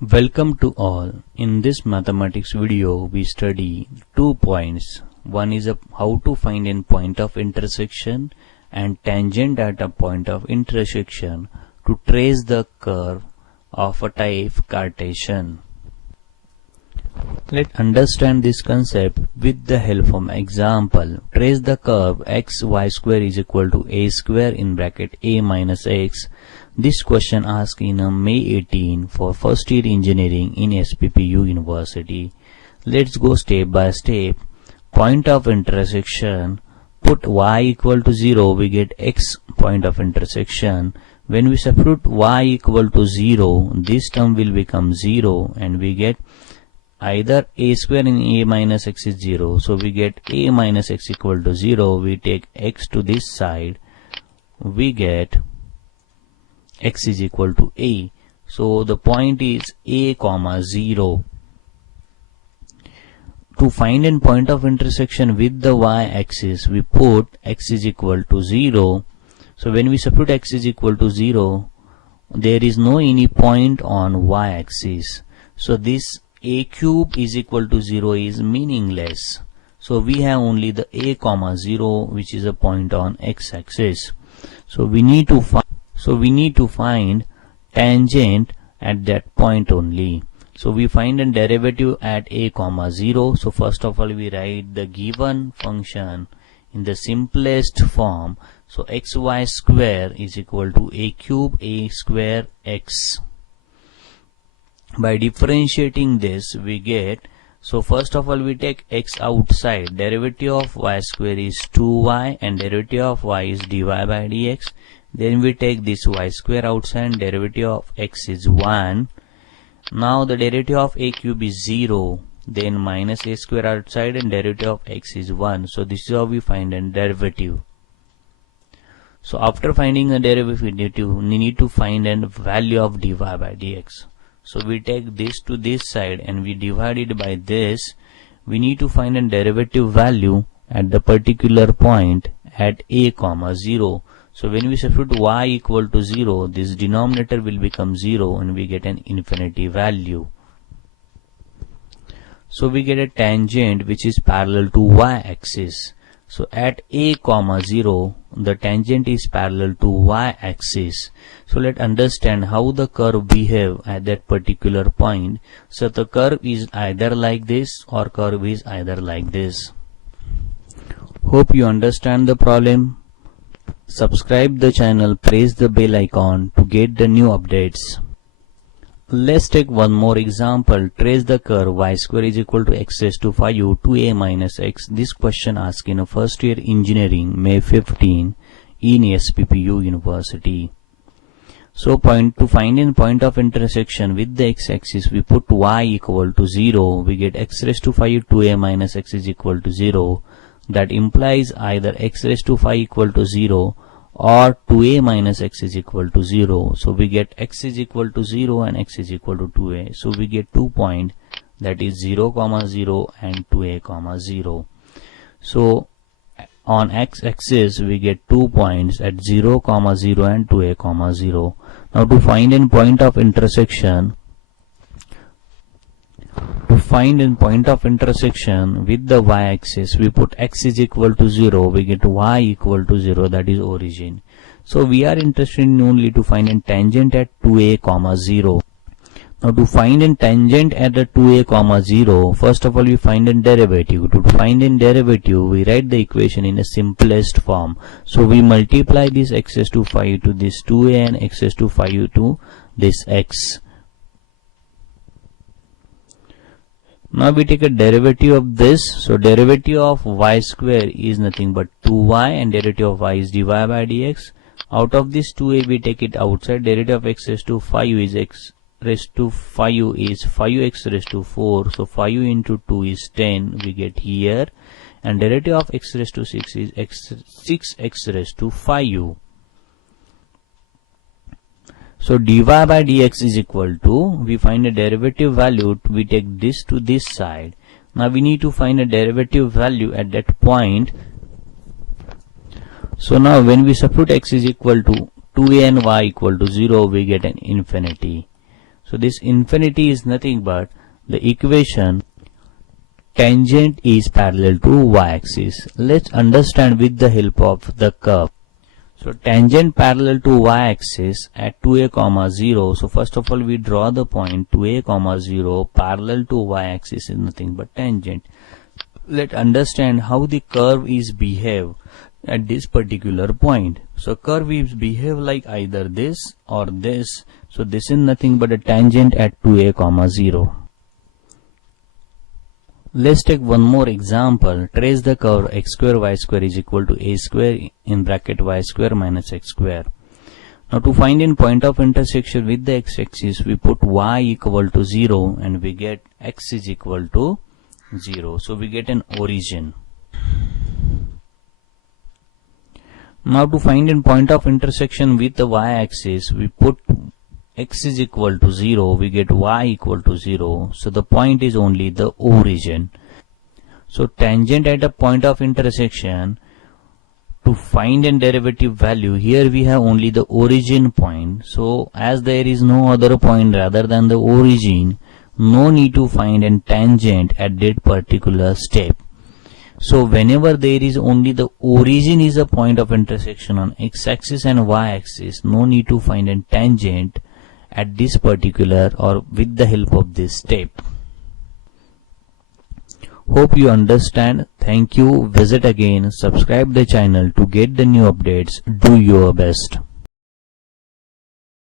Welcome to all. In this mathematics video, we study 2 points. One is how to find a point of intersection and tangent at a point of intersection to trace the curve of a type Cartesian. Let's understand this concept with the help of example. Trace the curve x y square is equal to a square in bracket a minus x. This question asked in May 18 for first year engineering in SPPU University. Let's go step by step. Point of intersection. Put y equal to 0, we get x point of intersection. When we substitute y equal to 0, this term will become 0 and we get either a square in a minus x is 0. So we get a minus x equal to 0. We take x to this side. We get x is equal to a. So the point is a comma 0. To find a point of intersection with the y-axis, we put x is equal to 0. So when we substitute x is equal to 0, there is no any point on y-axis. So this a cube is equal to 0 is meaningless. So we have only the a comma 0, which is a point on x-axis. So we need to find tangent at that point only. So we find a derivative at a comma 0. So first of all we write the given function in the simplest form. So xy square is equal to a cube a square x. By differentiating this we get, so first of all we take x outside. Derivative of y square is 2y and derivative of y is dy by dx. Then we take this y square outside, derivative of x is 1. Now the derivative of a cube is 0. Then minus a square outside and derivative of x is 1. So this is how we find a derivative. So after finding a derivative, we need to find a value of dy by dx. So we take this to this side and we divide it by this. We need to find a derivative value at the particular point at a comma 0. So when we substitute y equal to 0, this denominator will become 0 and we get an infinity value. So we get a tangent which is parallel to y-axis. So at a comma 0, the tangent is parallel to y-axis. So let's understand how the curve behave at that particular point. So the curve is either like this or curve is either like this. Hope you understand the problem. Subscribe the channel, press the bell icon to get the new updates. Let's take one more example. Trace the curve y square is equal to x raised to 5 2a minus x. This question asked in a first year engineering May 15 in SPPU University. So to find a point of intersection with the x-axis, we put y equal to 0. We get x raised to 5 2a minus x is equal to 0. That implies either x raised to 5 equal to 0 or 2a minus x is equal to 0. So we get x is equal to 0 and x is equal to 2a. So we get 2 points, that is 0 comma 0 and 2a comma 0. So on x-axis we get 2 points at 0 comma 0 and 2a comma 0. Now to find a point of intersection, with the y-axis, we put x is equal to 0, we get y equal to 0, that is origin. So we are interested in only to find a tangent at 2a comma 0. Now to find a tangent at the 2a comma 0, first of all we find a derivative. To find a derivative, we write the equation in a simplest form. So we multiply this x raised to 5 to this 2a and x raised to 5 to this x. Now we take a derivative of this. So derivative of y square is nothing but 2y and derivative of y is dy by dx. Out of this 2a we take it outside. Derivative of x raised to 5 is x raised to 5 is 5x raised to 4. So 5 into 2 is 10 we get here. And derivative of x raised to 6 is 6x raised to 5. So dy by dx is equal to, we find a derivative value, we take this to this side. Now we need to find a derivative value at that point. So now when we substitute x is equal to 2a and y equal to 0, we get an infinity. So this infinity is nothing but the equation tangent is parallel to y-axis. Let's understand with the help of the curve. So tangent parallel to y-axis at 2a, 0. So first of all we draw the point 2a, 0 parallel to y-axis is nothing but tangent. Let's understand how the curve is behave at this particular point. So curve is behave like either this or this. So this is nothing but a tangent at 2a, 0. Let's take one more example. Trace the curve x square y square is equal to a square in bracket y square minus x square. Now to find in point of intersection with the x-axis, we put y equal to 0 and we get x is equal to 0. So we get an origin. Now to find in point of intersection with the y-axis, we put x is equal to 0, we get y equal to 0. So the point is only the origin. So tangent at a point of intersection, to find a derivative value, here we have only the origin point. So as there is no other point rather than the origin, no need to find a tangent at that particular step. So whenever there is only the origin is a point of intersection on x-axis and y-axis, no need to find a tangent at this particular or with the help of this step. Hope you understand. Thank you. Visit again. Subscribe the channel to get the new updates. Do your best.